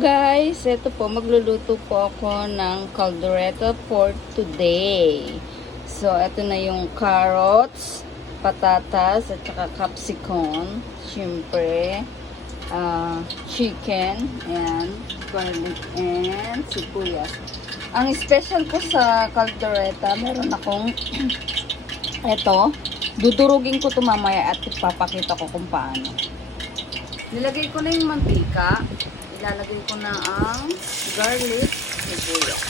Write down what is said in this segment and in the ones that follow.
Guys, ito po, magluluto po ako ng caldereta for today. So, ito na yung carrots, patatas, at saka capsicum, syempre, chicken, and garlic, and sibuyas. Ang special ko sa caldereta, meron akong ito, dudurugin ko ito mamaya at ipapakita ko kung paano. Nilagay ko na yung mantika. Ilalagay ko na ang garlic, sibuyas.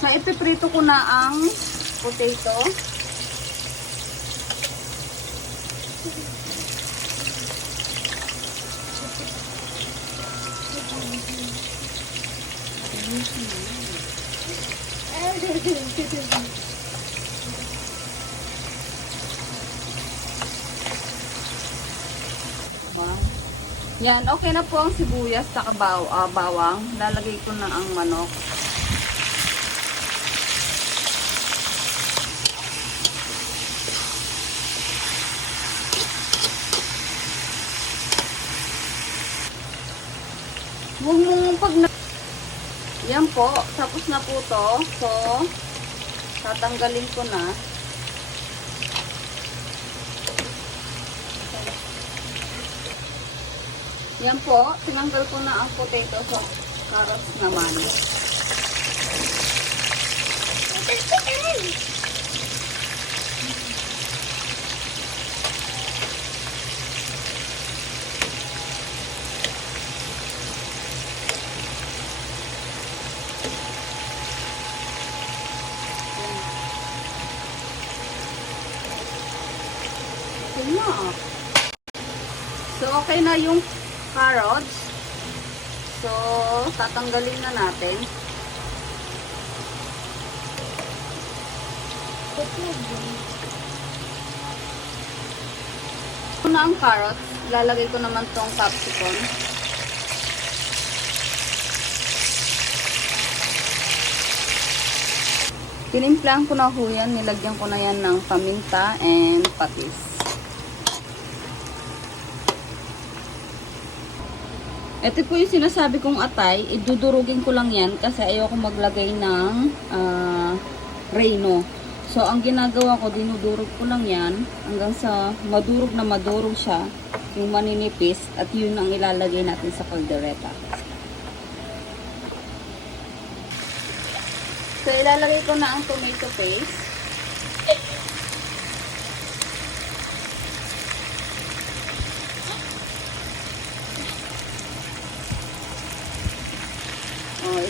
So, ipiprito ko na ang potato. Yan, okay na po ang sibuyas sa bawang. Lalagay ko na ang manok. Huwag mong yan po, tapos na po to. So, tatanggalin ko na. Yan po, tinanggal ko na ang potato sa carrots naman. Okay na. So, okay na yung carrots. So, tatanggalin na natin. Ito na ang carrots. Lalagay ko naman tong capsicum. Tinimplahan ko na ho yan. Nilagyan ko na yan ng paminta and patis. Ito po yung sinasabi kong atay, idudurugin ko lang yan kasi ayoko maglagay ng reno. So, ang ginagawa ko, dinudurog ko lang yan hanggang sa madurog na madurog siya, yung maninipis, at yun ang ilalagay natin sa caldereta. So, ilalagay ko na ang tomato paste.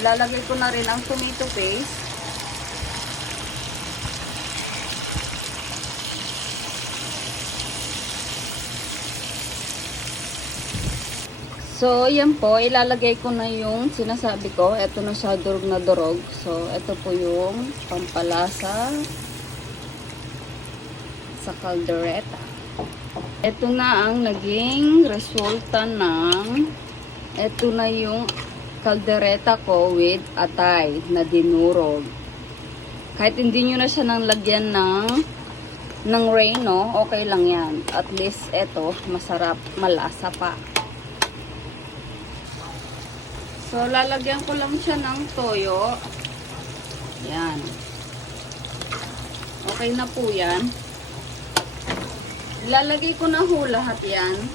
Ilalagay ko na rin ang tomato paste. So, yan po. Ilalagay ko na yung sinasabi ko. Ito na siya, durog na durog. So, ito po yung pampalasa sa caldereta. Ito na ang naging resulta ng ito na yung caldereta ko with atay na dinurog. Kahit hindi nyo na siya nang lagyan ng reno, okay lang yan. At least ito, masarap, malasa pa. So, lalagyan ko lang siya ng toyo. Yan. Okay na po yan. Lalagay ko na ho lahat yan.